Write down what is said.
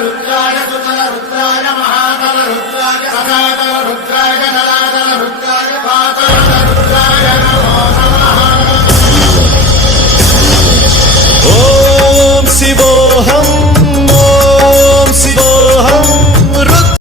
रुद्राय सुतल रुद्राय महातल रुद्राय सदातल रुद्राय जलातल रुद्राय पातल रुद्राय नमो नमः। ओम शिवोऽहम्